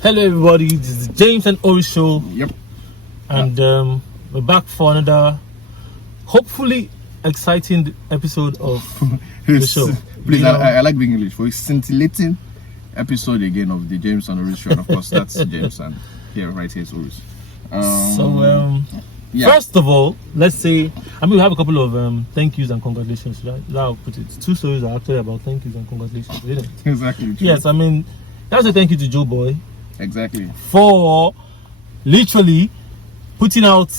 Hello everybody, this is James and Ori Show. Yep. And we're back for another hopefully exciting episode of the show. Please, I like being English. For a scintillating episode again of the James and Ori Show. And of course, that's James, and here, right here is Oris. First of all, let's say, we have a couple of thank yous and congratulations. I'll put it. Two stories are actually about thank yous and congratulations, isn't it? Exactly. True. Yes, that's a thank you to Joe Boy. Exactly. For literally putting out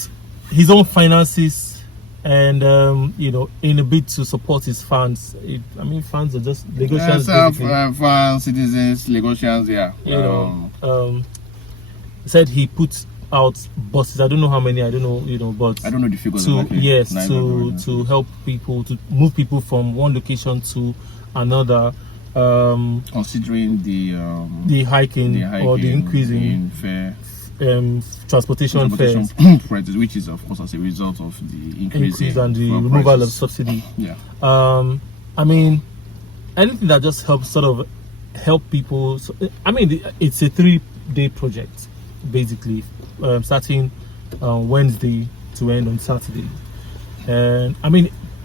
his own finances and in a bid to support his fans. Fans are just Lagosians. Fans, citizens, Lagosians, yeah. Said he put out buses. I don't know how many. I don't know. But I don't know the figures. To help people, to move people from one location to another. Considering the hiking or the increase in fare, transportation fares, prices, which is of course as a result of the increase and the removal of subsidy. Yeah. Anything that just helps sort of help people. So, it's a 3-day project, basically, starting Wednesday to end on Saturday. And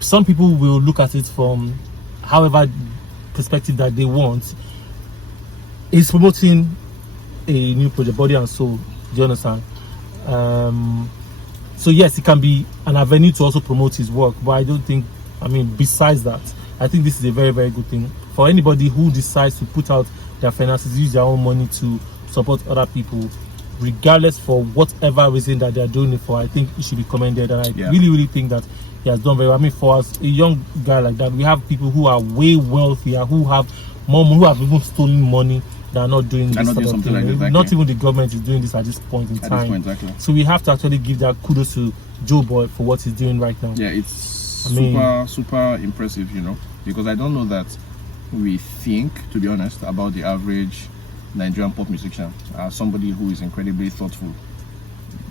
some people will look at it from however perspective that they want. Is promoting a new project, Body and Soul. Do you understand? So yes, it can be an avenue to also promote his work, but I don't think, besides that, I think this is a very, very good thing for anybody who decides to put out their finances, use their own money to support other people, regardless for whatever reason that they are doing it for. I think it should be commended, and I really, really think that he has done very well. For us, a young guy like that, we have people who are way wealthier, who have more, who have even stolen money, that are not doing this sort of thing. Like exactly. Not even the government is doing this at this point in time. Exactly. So we have to actually give that kudos to Joe Boy for what he's doing right now. Yeah, it's super impressive, because I don't know that we think, to be honest, about the average Nigerian pop musician as somebody who is incredibly thoughtful.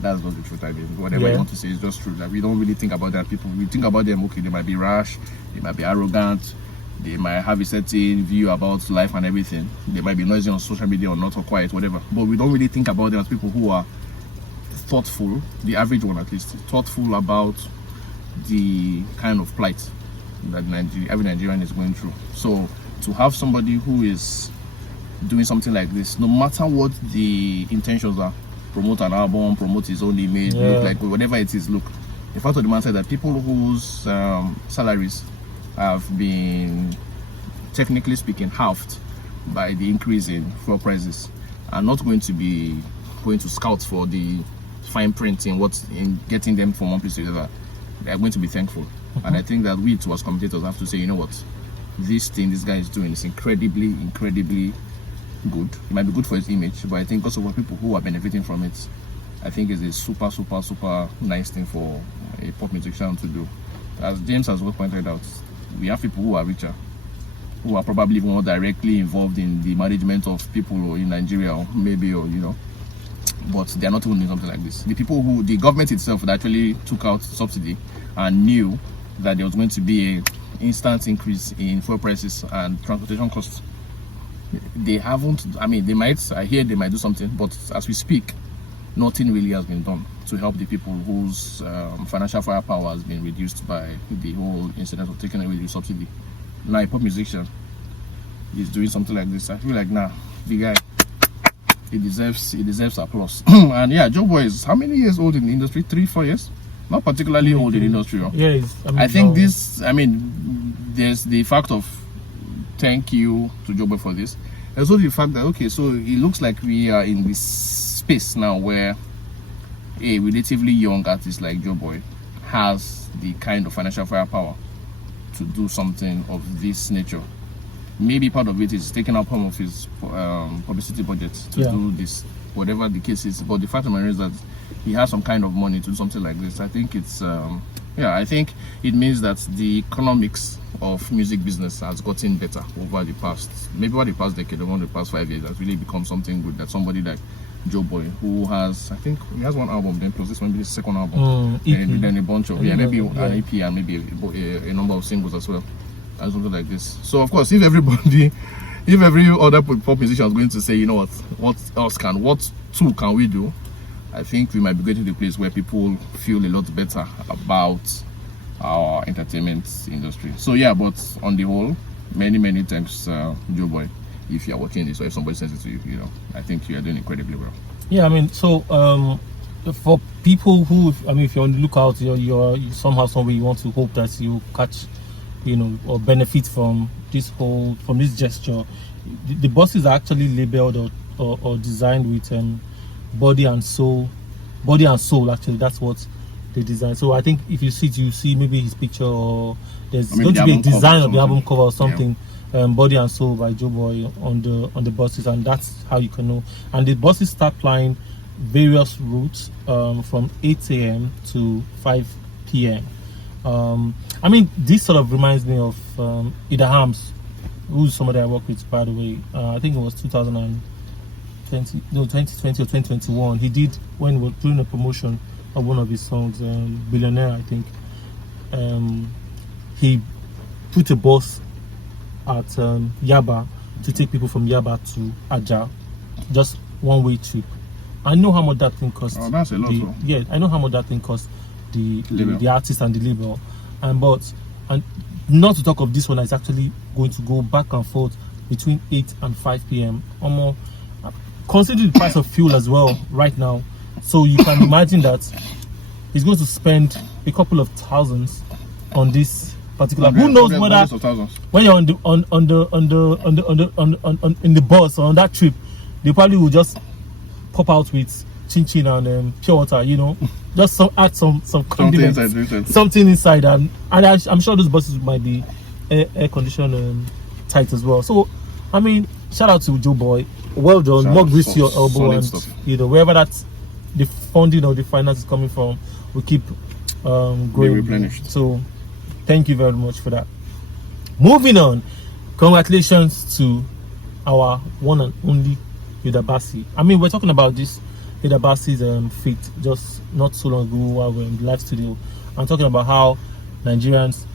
That's not the truth. Whatever you want to say is just true. Like, we don't really think about that. People, we think about them, okay, they might be rash, they might be arrogant, they might have a certain view about life and everything. They might be noisy on social media or not, or quiet, whatever. But we don't really think about them as people who are thoughtful, the average one at least, thoughtful about the kind of plight that every Nigerian is going through. So to have somebody who is doing something like this, no matter what the intentions are, promote an album, promote his own image, look like whatever it is, look. The fact of the matter is that people whose salaries have been, technically speaking, halved by the increase in fuel prices are not going to scout for the fine print in getting them from one place to the other. They are going to be thankful. And I think that we too as commentators have to say, you know what, this thing this guy is doing is incredibly good. It might be good for his image, but I think also for people who are benefiting from it, I think it's a super nice thing for a pop musician to do. As James has well pointed out, we have people who are richer, who are probably more directly involved in the management of people in Nigeria, but they are not even doing something like this. The government itself that actually took out subsidy and knew that there was going to be an instant increase in fuel prices and transportation costs. They haven't, I hear they might do something, but as we speak, nothing really has been done to help the people whose financial firepower has been reduced by the whole incident of taking away the subsidy. Now a pop musician is doing something like this. I feel like the guy, he deserves applause. And yeah, Joe Boy is how many years old in the industry? 3-4 years? Not particularly old in the industry. I think there's the fact of thank you to Joe Boy for this. There's also the fact that, okay, so it looks like we are in this space now where a relatively young artist like Joe Boy has the kind of financial firepower to do something of this nature. Maybe part of it is taking up some of his publicity budget to do this, whatever the case is. But the fact of the matter is that he has some kind of money to do something like this. I think it's I think it means that the economics of music business has gotten better over the past decade, over the past 5 years. Has really become something good. That somebody like Joe Boy, who has, I think he has one album, then plus this one be his second album, and then a bunch of maybe an EP and maybe a number of singles as well, and something like this. So of course, if everybody if every other pop musician is going to say, you know what tool can we do? I think we might be getting to the place where people feel a lot better about our entertainment industry. So yeah, but on the whole, many thanks, Joe Boy. If you are watching this, or if somebody sends it to you, you know, I think you are doing incredibly well. Yeah, I mean, so for people who, I mean, if you're on the lookout, you're somehow, somewhere, you want to hope that you catch, you know, or benefit from this gesture. The buses are actually labeled or designed with body and soul. Actually, that's what they design. So I think if you see it, you see maybe his picture, or there's going to be a design of the album cover or something. Yeah. Body and Soul by Joe Boy on the buses, and that's how you can know. And the buses start plying various routes from 8 a.m. to 5 p.m. I mean, this sort of reminds me of Ida Hams, who's somebody I work with, by the way. I think it was 2020 or 2021. He did, when we were doing a promotion of one of his songs, Billionaire, I think. He put a bus at Yaba to take people from Yaba to Ajah, just one-way trip. I know how much that thing cost. Oh, that's a lot. Yeah, I know how much that thing cost the artist and the label, and not to talk of this one that's actually going to go back and forth between 8 and 5 p.m. or more. Considering the price of fuel as well right now, so you can imagine that he's going to spend a couple of thousands on this particular. Who knows whether when you're in the bus or on that trip, they probably will just pop out with chin and pure water, you know, just add some condiments, something inside, and I'm sure those buses might be air conditioned tight as well. So I mean, shout out to Joe Boy, well done, more grease to your elbow, and stuff. You know, wherever that's the funding or the finance is coming from, we keep growing, replenished. So thank you very much for that. Moving on, congratulations to our one and only HILDA BACI. I mean, we're talking about this HILDA BACI's feat just not so long ago while we're in the live studio. I'm talking about how Nigerians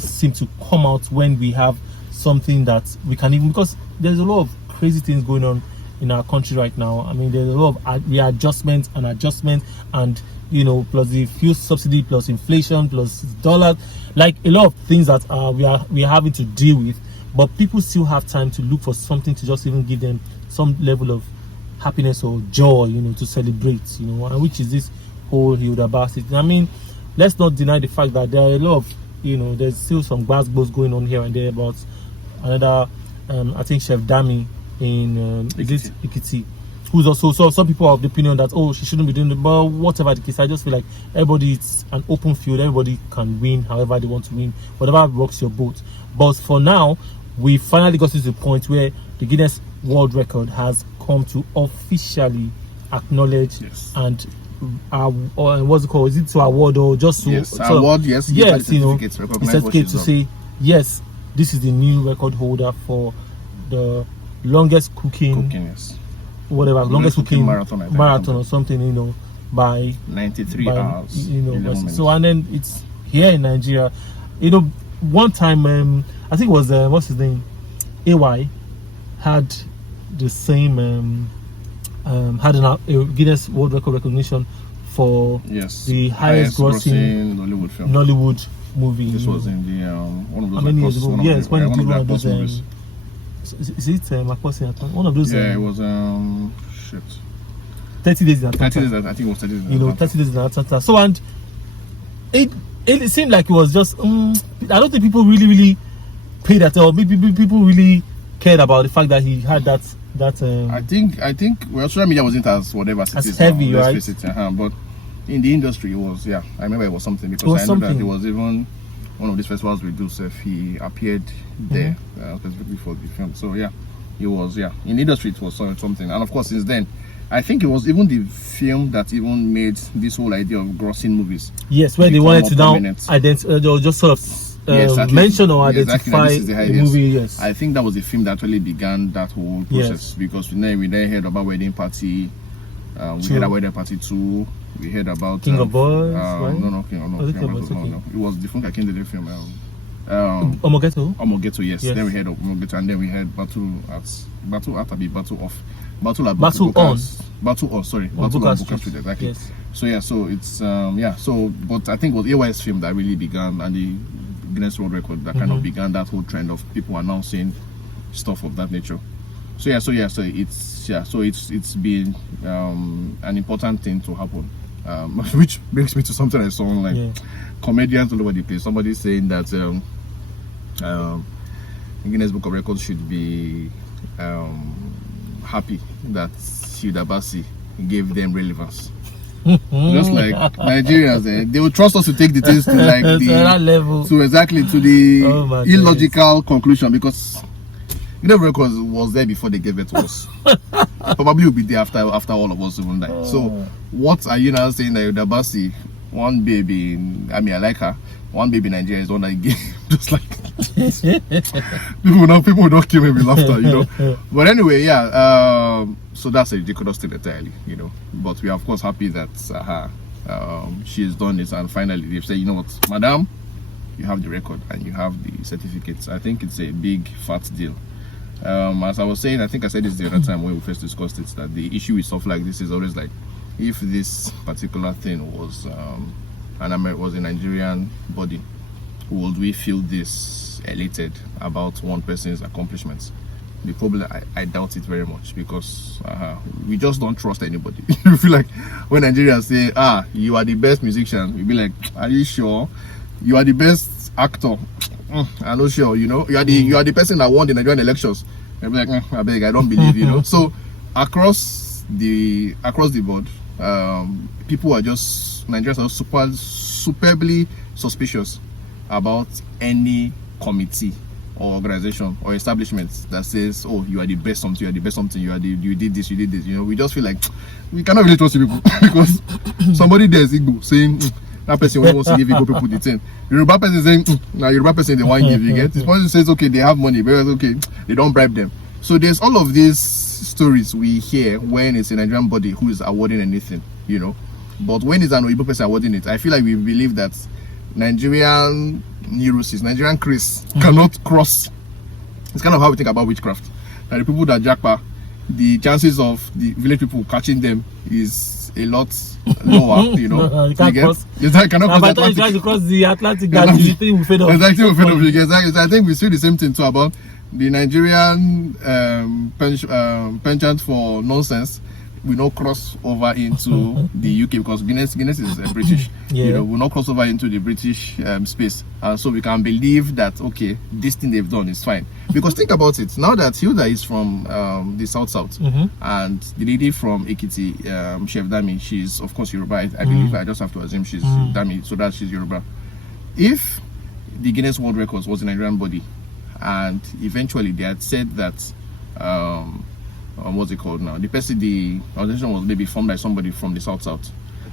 seem to come out when we have something that we can even, because there's a lot of crazy things going on in our country right now. I mean, there's a lot of readjustment and adjustment, and you know, plus the fuel subsidy, plus inflation, plus dollar, like a lot of things that we are having to deal with. But people still have time to look for something to just even give them some level of happiness or joy, you know, to celebrate, you know, and which is this whole HILDA BACI. I mean, let's not deny the fact that there are a lot of, you know, there's still some basketballs going on here and there about another, I think Chef Dami in Ikiti, who's also, so some people are of the opinion that, oh, she shouldn't be doing it, but whatever the case, I just feel like everybody, it's an open field, everybody can win however they want to win, whatever rocks your boat. But for now, we finally got to the point where the Guinness World Record has come to officially acknowledge and what's it called? Is it to award or just to award? Yes, you know, the certificate to say yes, this is the new record holder for the longest cooking yes. Whatever, longest cooking marathon or something, you know, by 93 hours, you know. So and then it's here in Nigeria, you know. One time, I think it was what's his name, AY, had the same had a Guinness World Record recognition for the highest grossing Nollywood movie. This was in the one of those. How many years ago? Yes, when he did one of those. Is it one of those? Yeah, it was 30 Days in Atlanta. 30 days, I think it was 30 days. You know, 30 Days in Atlanta. So and it seemed like it was just I don't think people really paid attention, or maybe people really cared about the fact that he had that I think well, social media wasn't as whatever as heavy, now, right? But in the industry it was, yeah, I remember it was something, because I know that it was even one of these festivals we do, so he appeared there specifically for the film. So yeah, it was, yeah, in the industry it was something. And of course since then, I think it was even the film that even made this whole idea of grossing movies. Yes, where they wanted to now just sort of mention or identify the movie. Yes, I think that was the film that actually began that whole process. Because we then heard about Wedding Party, we heard about Wedding Party 2, we heard about King of Boys, right? No, King of Boys. It was the film that came to the film. Omogeto. Omogeto, yes. Yes. Then we had Omogeto, and then we had Battle at Battle at Battle on, sorry, Battle on Booker Street, exactly. Yes. So yeah, so it's so but I think it was AY's film that really began, and the Guinness World Record that kind of began that whole trend of people announcing stuff of that nature. So it's been an important thing to happen, which brings me to something I saw online. Comedians all over the place. Somebody saying that Guinness Book of Records should be happy that HILDA BACI gave them relevance. Just like Nigerians, they will trust us to take the things to like that level. to the illogical conclusion, because Guinness Records was there before they gave it to us. Probably will be there after all of us even die. So what are you now saying that HILDA BACI, one baby, I like her, one baby in Nigeria is one that gave, just like people don't kill me with laughter, But anyway, so that's a ridiculous thing entirely, But we are of course happy that she has done this, and finally they've said, you know what, madam, you have the record and you have the certificates. I think it's a big fat deal. As I was saying, I think I said this the other time when we first discussed it, that the issue with stuff like this is always like, if this particular thing was was a Nigerian body, would we feel this elated about one person's accomplishments? The problem, I doubt it very much, because we just don't trust anybody. You feel like when Nigerians say, you are the best musician, we be like, are you sure? You are the best actor, I'm not sure, you are the person that won the Nigerian elections. I'll be like, I beg, I don't believe, So across the board, people are just, Nigerians are superbly suspicious about any committee or organization or establishment that says, oh, you are the best something, you did this, we just feel like we cannot really trust people because somebody there is Igbo saying that person wants to give Igbo people the thing. Yoruba person saying now Yoruba person they want to give, you get. This person says okay, they have money, but okay, they don't bribe them. So there's all of these stories we hear when it's a Nigerian body who is awarding anything, But when it's an Igbo person awarding it, I feel like we believe that Nigerian neurosis, Nigerian Chris cannot cross. It's kind of how we think about witchcraft. And the people that jackpot, the chances of the village people catching them is a lot lower, You can't cross. Exactly, cannot cross by the time you try to cross the Atlantic, the thing will fade off. Exactly, will fade off. Exactly. I think we see the same thing too about the Nigerian penchant for nonsense. We not cross over into the UK, because Guinness is British. We not cross over into the British space, so we can believe that okay, this thing they've done is fine. Because think about it, now that HILDA is from the south, and the lady from Ekiti, Chef Dami, she's of course Yoruba. I believe I just have to assume she's Dami, so that she's Yoruba. If the Guinness World Records was a Nigerian body, and eventually they had said that. What's it called now? The organization was maybe formed by somebody from the south,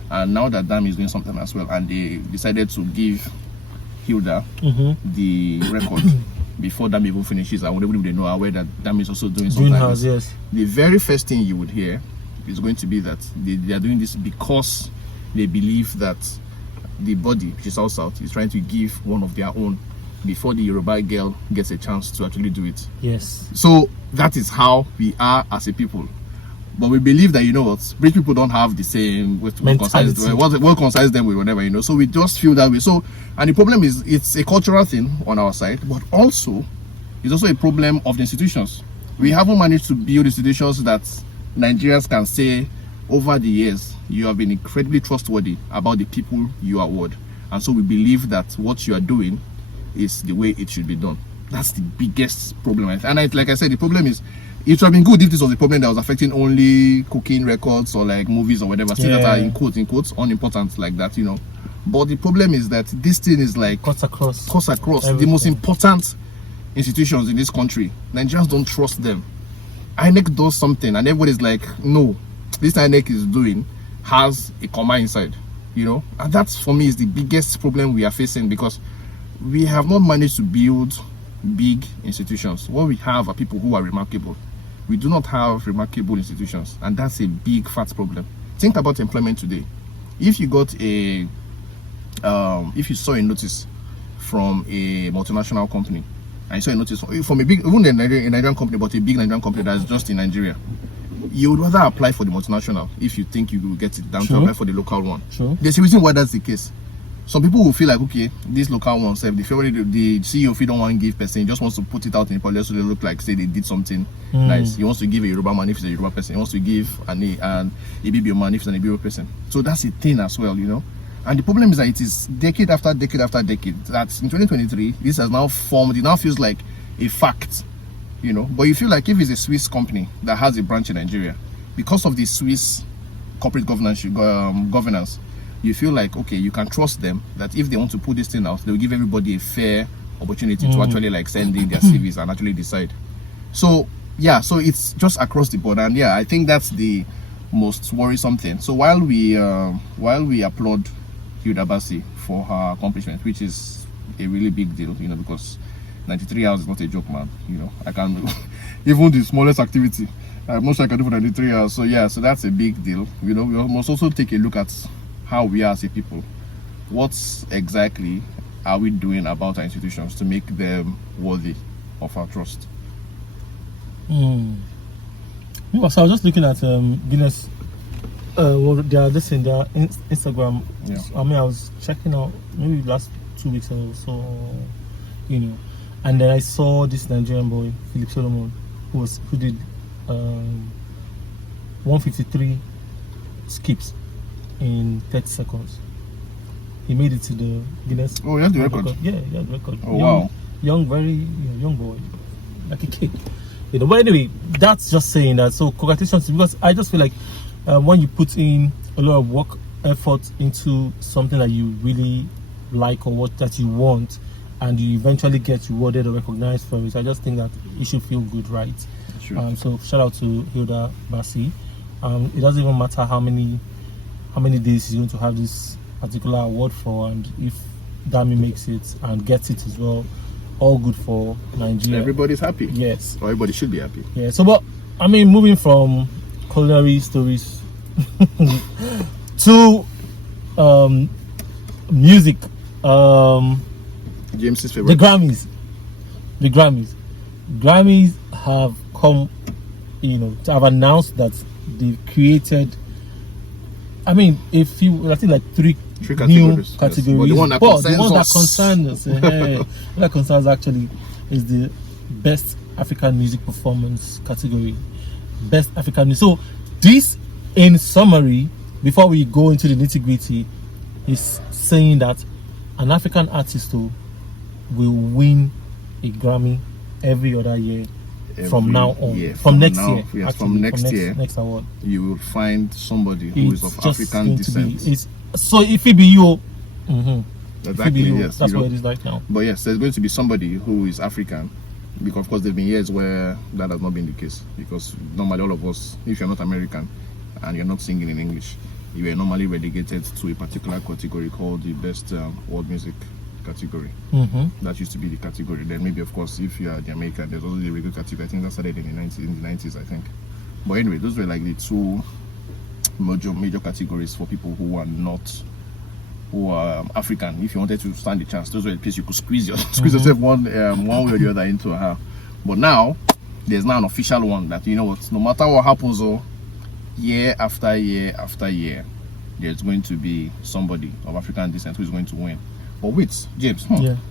and now that Dami is doing something as well, and they decided to give HILDA the record before Dami even finishes, and whatever they know aware that Dami is also doing something like this. Yes. The very first thing you would hear is going to be that they are doing this because they believe that the body, which is south, is trying to give one of their own before the Yoruba girl gets a chance to actually do it. Yes. So that is how we are as a people. But we believe that, British people don't have the same what concerns them with whatever, So we just feel that way. So, and the problem is, it's a cultural thing on our side, but also, it's also a problem of the institutions. We haven't managed to build institutions that Nigerians can say, over the years, you have been incredibly trustworthy about the people you award. And so we believe that what you are doing is the way it should be done. That's the biggest problem. And like I said, the problem is, it would have been good if this was a problem that was affecting only cooking records or like movies or whatever, things that are in quotes, unimportant like that, But the problem is that this thing is like cuts across the most important institutions in this country. Nigerians don't trust them. INEC does something and everybody's like, no, this INEC is doing has a comma inside, And that's, for me, is the biggest problem we are facing, because we have not managed to build big institutions. What we have are people who are remarkable. We do not have remarkable institutions, and that's a big fat problem. Think about employment today. If you got if you saw a notice from a multinational company, and so you notice from a big, even a Nigerian company, but a big Nigerian company that's just in Nigeria, you would rather apply for the multinational if you think you will get it than to apply for the local one. There's a reason why that's the case. Some people will feel like, okay, this local one, the CEO, if you don't want to give person, he just wants to put it out in public so they look like, say, they did something nice. He wants to give a Yoruba man if he's a Yoruba person. He wants to give an Ibibio man if he's an Ibibio person. So that's a thing as well, you know. And the problem is that it is decade after decade after decade. That's in 2023, this has now formed, it now feels like a fact, you know. But you feel like if it's a Swiss company that has a branch in Nigeria, because of the Swiss corporate governance, you feel like, okay, you can trust them that if they want to put this thing out, they'll give everybody a fair opportunity to actually like send in their CVs and actually decide. So yeah, so it's just across the board, and yeah, I think that's the most worrisome thing. So while we applaud HILDA BACI for her accomplishment, which is a really big deal, you know, because 93 hours is not a joke, man. You know, I can't even the smallest activity, most I can do for 93 hours. So yeah, so that's a big deal. You know, we must also take a look at how we are as a people. What exactly are we doing about our institutions to make them worthy of our trust? So I was just looking at Guinness. They are this in their Instagram. Yeah. I mean, I was checking out maybe last 2 weeks or so, you know, and then I saw this Nigerian boy, Philip Solomon, who did 153 skips in 30 seconds. He made it to the Guinness. Oh, he has the record. Yeah, he has the record. Oh, wow. Young, very young boy, like a kid. You know, but anyway, that's just saying that. So congratulations, because I just feel like when you put in a lot of work, effort into something that you really like or what that you want, and you eventually get rewarded or recognized for it, I just think that it should feel good, right? Sure. So shout out to HILDA BACI. It doesn't even matter how many days he's going to have this particular award for, and if Dami makes it and gets it as well, all good for Nigeria. Everybody's happy. Yes. Or everybody should be happy. Yeah. So, but I mean, moving from culinary stories to music. James's favorite. The Grammys have come, you know, have announced that they've created, I think like three new categories. Yes. But the one that concerns us, that concerns actually is the best African music performance category. Best African music. So this, in summary, before we go into the nitty-gritty, is saying that an African artist will win a Grammy every other year from now on. Year. From next year. Yes, actually, from next year. Next award. You will find somebody who is of African descent. So if it be you, exactly, yes, that's what it is right now. But yes, there's going to be somebody who is African, because of course there have been years where that has not been the case, because normally all of us, if you're not American and you're not singing in English, you are normally relegated to a particular category called the best world music category. That used to be the category. Then maybe, of course, if you are the American, there's also the regular category. I think that started in the 90s, I think. But anyway, those were like the two major categories for people who are African. If you wanted to stand the chance, those were the places you could squeeze yourself one way or the other into her. But now there's now an official one that, you know what, no matter what happens, year after year after year, there's going to be somebody of African descent who is going to win. But wait, James,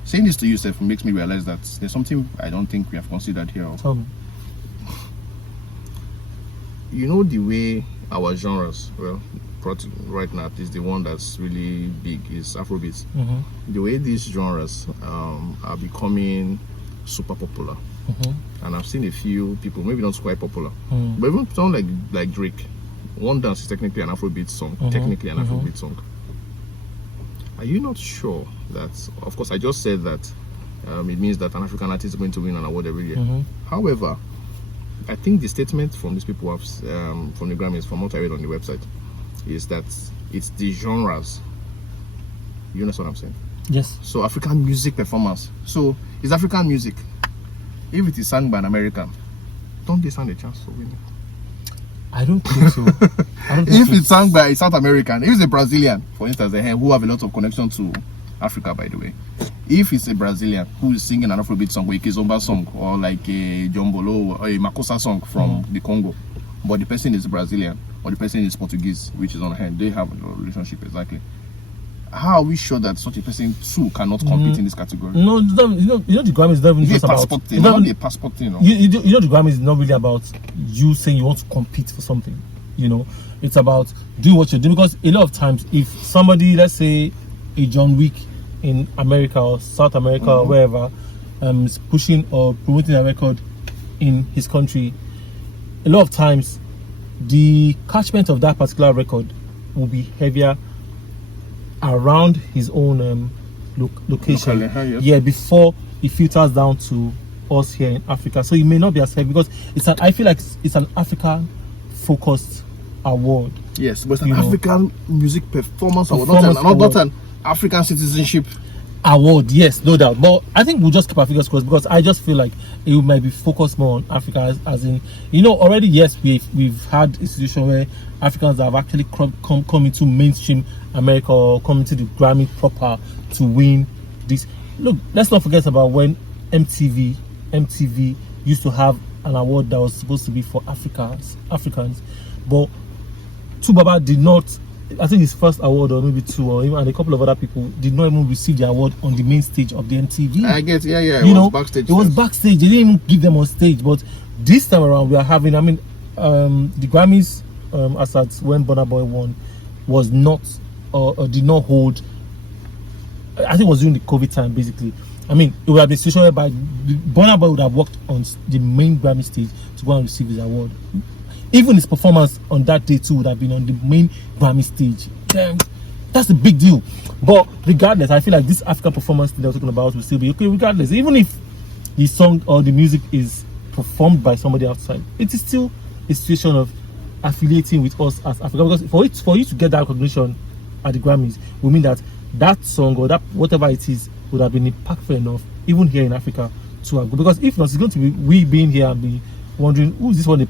saying this to you, Seth, makes me realize that there's something I don't think we have considered here. Tell me. You know, the way our genres, right now is the one that's really big is Afrobeat. The way these genres are becoming super popular, and I've seen a few people, maybe not quite popular, but even someone like Drake. One Dance is technically an Afrobeat song. Afrobeat song. Are you not sure that, of course, I just said that it means that an African artist is going to win an award every year. However, I think the statement from these people from the Grammys, from what I read on the website, is that it's the genres. You know what I'm saying? Yes. So African music performance. So it's African music. If it is sung by an American, don't they stand a chance for winning? I don't think so. If it's sung by a South American, if it's a Brazilian, for instance, who have a lot of connection to Africa, by the way. If it's a Brazilian who is singing an Afrobeat song, or a Kizomba song, or like a Jombolo or a Makossa song from the Congo, but the person is Brazilian or the person is Portuguese, which is on hand, they have a relationship exactly. How are we sure that such a person too cannot compete in this category? No, you know the Grammys is not even just about it's not a passport thing. You know the Grammys is not really about you saying you want to compete for something. You know, it's about doing what you're doing, because a lot of times if somebody, let's say a John Wick in America or South America or wherever, is pushing or promoting a record in his country, a lot of times the catchment of that particular record will be heavier around his own location. Yes. Yeah, before it filters down to us here in Africa. So it may not be as heavy because I feel like it's an African focused award. Yes, but it's an African music performance award, not an African citizenship award. Yes, no doubt. But I think we'll just keep our fingers crossed, because I just feel like it might be focused more on Africa, as in, you know, already yes, we've had institutions where Africans have actually come into mainstream America or come into the Grammy proper to win this. Look, let's not forget about when MTV used to have an award that was supposed to be for Africans, but Tubaba did not. I think his first award, or maybe two, or even, and a couple of other people did not even receive the award on the main stage of the MTV. I guess, it was backstage. It was backstage. They didn't even give them on stage. But this time around, we are having. I mean, the Grammys, as at when Burna Boy won, was not or did not hold. I think it was during the COVID time, basically. I mean, it would have been a situation whereby Burna Boy would have walked on the main Grammy stage to go and receive his award. Even his performance on that day too would have been on the main Grammy stage. Damn, that's a big deal. But regardless, I feel like this African performance thing they're talking about will still be okay. Regardless, even if the song or the music is performed by somebody outside, it is still a situation of affiliating with us as Africa. Because for you to get that recognition at the Grammys will mean that song or that whatever it is would have been impactful enough, even here in Africa, to go. Because if not, it's going to be we being here and be wondering who is this one they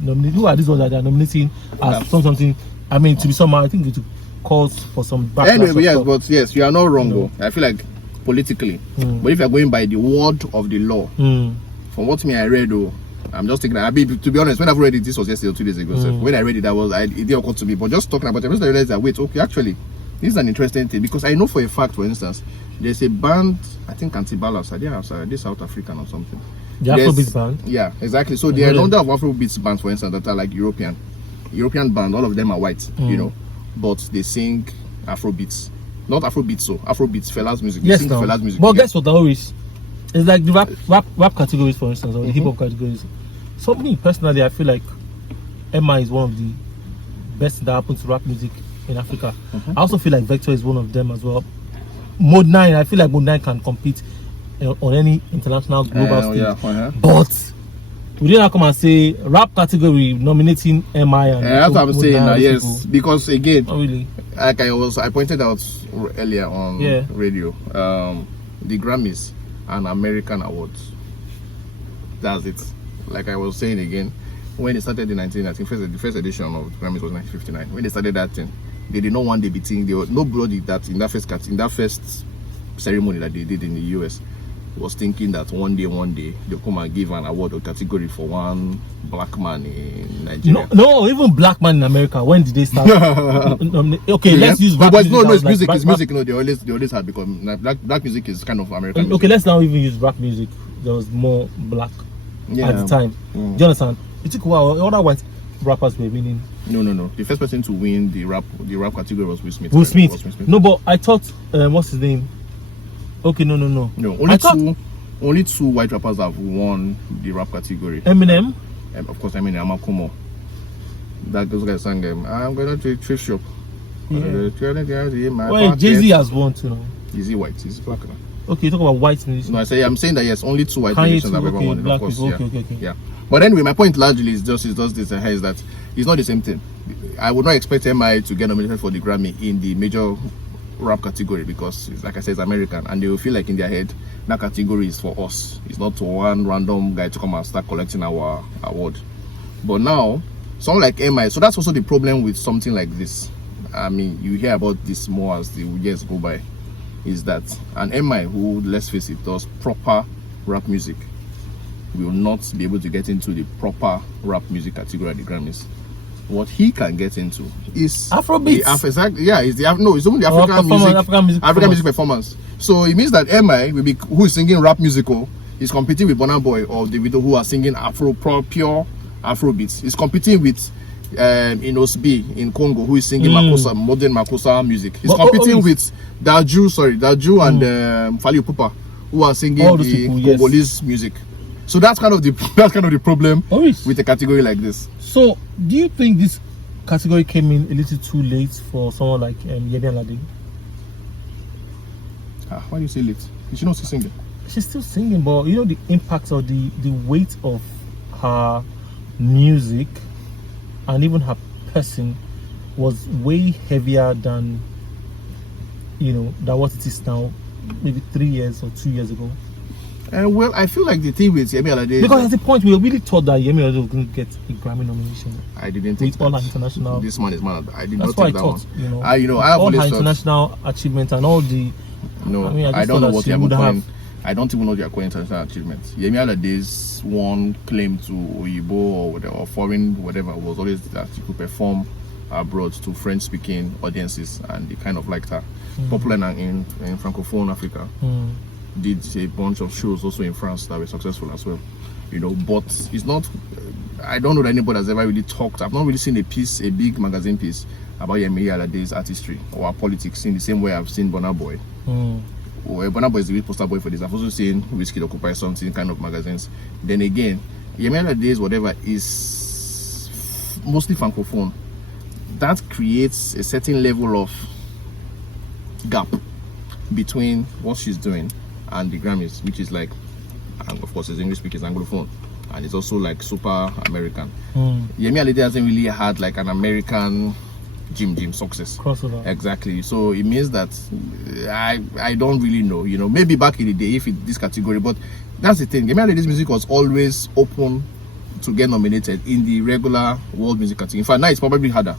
nominate, who are these ones that they are nominating as something. I mean, to be somehow, I think it calls for some backlash. Anyway, yes, you are not wrong though. I feel like politically, but if you are going by the word of the law, from what I read though, I'm just thinking. To be honest, when I've read it, this was yesterday or 2 days ago. So when I read it, it didn't occur to me. But just talking about it, I realized that wait, okay, actually, this is an interesting thing, because I know for a fact, for instance, there's a band, I think Antibalas, they're South African or something. The Afrobeats band? Yeah, exactly. So there are a number of Afrobeats bands, for instance, that are like European band. All of them are white, you know, but they sing Afrobeats. Not Afrobeats, so Afrobeats, Fela's music. Yes, they sing Fela's music. But guess what? Always, it's like the rap categories, for instance, or the hip hop categories. So me personally, I feel like Emma is one of the best that happens to rap music in Africa. I also feel like Vector is one of them as well. Mode 9, I feel like Mode 9 can compete on any international global stage. But we didn't come and say rap category nominating MI and that's what I'm saying now, yes, people. Because again, not really. Like I pointed out earlier on radio, the Grammys and American awards. That's it. Like I was saying again, when they started in the first edition of Grammys was 1959. When they started that thing, they did not want the beating. There was nobody that in that first ceremony that they did in the US was thinking that one day they'll come and give an award or category for one black man in Nigeria. No, even black man in America. When did they start? Okay, let's use rap music. No, it's music. It's music. No, they always have, because black music is kind of American music. Okay, let's now even use rap music. There was more black at the time. Do you understand? It took a while. Other white rappers were winning. No. The first person to win the rap category was Will Smith. Will Smith. No, but I thought what's his name? Okay, no. Only two white rappers have won the rap category. Eminem. Of course, Eminem. Amakumo. Those guys sang I'm going to thrift shop. Well, Jay-Z has won too. Is he white? Is he black? Okay, you talk about white musicians. No, I'm saying that yes, only two white musicians have ever won it, of course. Okay. Yeah. But anyway, my point largely is just this is that it's not the same thing. I would not expect MI to get nominated for the Grammy in the major rap category, because like I said, it's American, and they will feel like in their head that category is for us. It's not to one random guy to come and start collecting our award. But now, someone like MI, so that's also the problem with something like this. I mean, you hear about this more as the years go by. is that an MI who, let's face it, does proper rap music will not be able to get into the proper rap music category at the Grammys. What he can get into is Afrobeats. Exactly, yeah, it's only the African music performance. So it means that MI will be, who is singing rap musical, is competing with Burna Boy or Davido, who are singing pure Afrobeats. He's competing with in Osbi in Congo, who is singing Makossa, modern Makossa music. He's competing with Daju and Fally Ipupa, who are singing the Congolese music. So that's kind of the problem with a category like this. So do you think this category came in a little too late for someone like Yemi Alade? Why do you say late? Is she not still singing? She's still singing, but you know the impact or the weight of her music and even her person was way heavier than than what it is now, maybe 3 years or 2 years ago. Well, I feel like the thing with Yemi Alade, because at the point we really thought that Yemi Alade was going to get a Grammy nomination. I didn't think with all her international. This man is mad. I did That's not think what I that thought. one. I have all her international achievements and all the. No, I don't know what you have. I don't even know their international achievements. Yemi Alade's one claim to Oyibo or foreign whatever was always that she could perform abroad to French-speaking audiences, and they kind of liked her. Popular in Francophone Africa. Did a bunch of shows also in France that were successful as well. But it's not. I don't know that anybody has ever really talked. I've not really seen a big magazine piece about Yemi Alade's artistry or her politics in the same way I've seen Burna Boy. Burna Boy is the real poster boy for this. I've also seen Wizkid occupy something kind of magazines. Then again, Yemi Alade's whatever is mostly francophone. That creates a certain level of gap between what she's doing and the Grammys, which is like, and of course, it's English speaking, Anglophone, and it's also like super American. Yemi Alade hasn't really had like an American gym success. Crossover. Exactly. So it means that I don't really know. Maybe back in the day, if this category, but that's the thing. Yemi Alade's music was always open to get nominated in the regular world music category. In fact, now it's probably harder.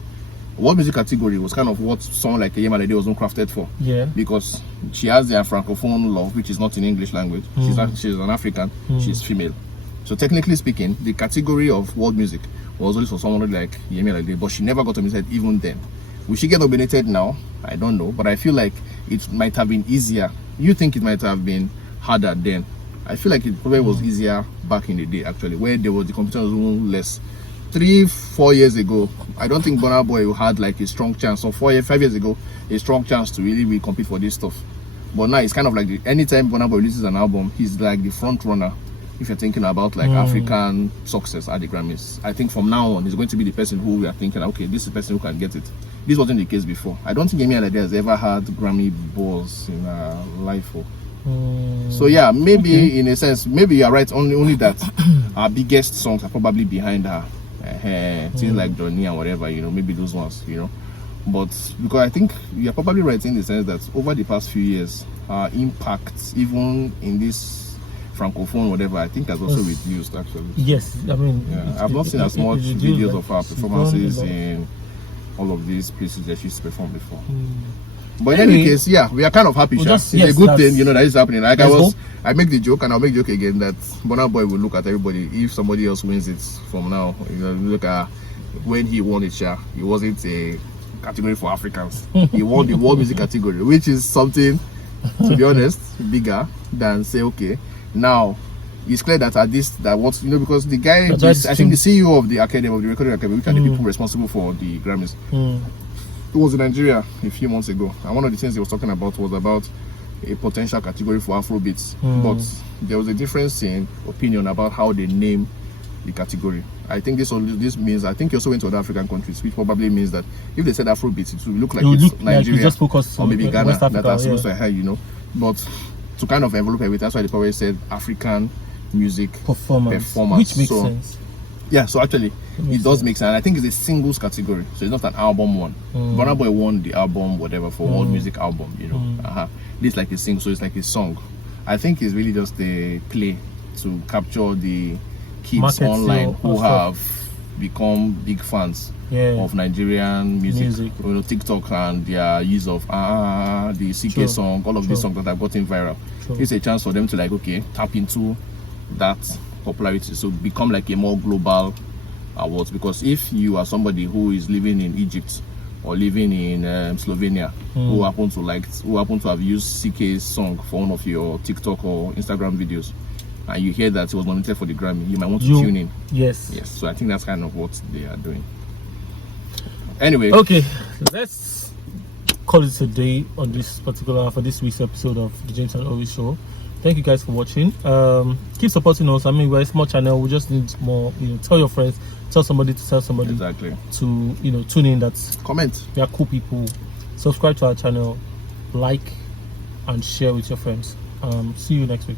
World music category was kind of what someone like Yemi Alade was not crafted for. Yeah. Because she has their francophone love, which is not in English language. She's an African. She's female. So technically speaking, the category of world music was always for someone like Yemi Alade, but she never got nominated even then. Will she get nominated now? I don't know, but I feel like it might have been easier. You think it might have been harder then? I feel like it probably was easier back in the day, actually, where the competition was even less. 3-4 years ago, I don't think Burna Boy had like a strong chance, or 5 years ago, a strong chance to really compete for this stuff. But now it's kind of like anytime Burna Boy releases an album, he's like the front runner. If you're thinking about like African success at the Grammys, I think from now on, he's going to be the person who we are thinking, okay, this is the person who can get it. This wasn't the case before. I don't think Yemi Alade has ever had Grammy buzz in her life. So yeah, maybe in a sense, maybe you're right. Only that our biggest songs are probably behind her. Things like Johnny and whatever, maybe those ones, But because I think you're probably right in the sense that over the past few years, her impact, even in this francophone whatever, I think has also reduced actually. Yes, I mean, I've not seen as much videos of her performances in all of these places that she's performed before. But in any case, yeah, we are kind of happy. It's a good thing, that is happening. Like I make the joke, and I'll make the joke again that Burna Boy will look at everybody. If somebody else wins it from now, look at when he won it, it wasn't a category for Africans. He won the world music category, which is something, to be honest, bigger than say, okay, now it's clear that because the guy, I think the CEO of the Academy, of the Recording Academy, which are the people responsible for the Grammys, he was in Nigeria a few months ago, and one of the things he was talking about was about a potential category for Afrobeats. But there was a difference in opinion about how they name the category. I think this means, I think he also went to other African countries, which probably means that if they said Afrobeats, it would look like it's Nigeria or maybe Ghana West Africa, that are supposed to have, But to kind of envelop everything, that's why they probably said African music performance, which makes sense. Yeah, so actually it does make sense. And I think it's a singles category, so it's not an album one. Burna Boy won the album whatever for world music album, This is like a single, so it's like a song. I think it's really just a play to capture the kids online who have become big fans of Nigerian music. You know, TikTok and their use of the CK song, all of these songs that have gotten viral. It's a chance for them to like, okay, tap into that popularity, so become like a more global awards. Because if you are somebody who is living in Egypt or living in Slovenia, who happen to have used CK's song for one of your TikTok or Instagram videos, and you hear that it was nominated for the Grammy, you might want to tune in. Yes. So I think that's kind of what they are doing. Anyway, okay, let's call it a day on this particular for this week's episode of the James and Ovi Show. Thank you guys for watching. Keep supporting us. I mean, we're a small channel. We just need more. You know, tell your friends, tell somebody to tell somebody. Exactly. To tune in. That's comment. We are cool people. Subscribe to our channel, like, and share with your friends. See you next week.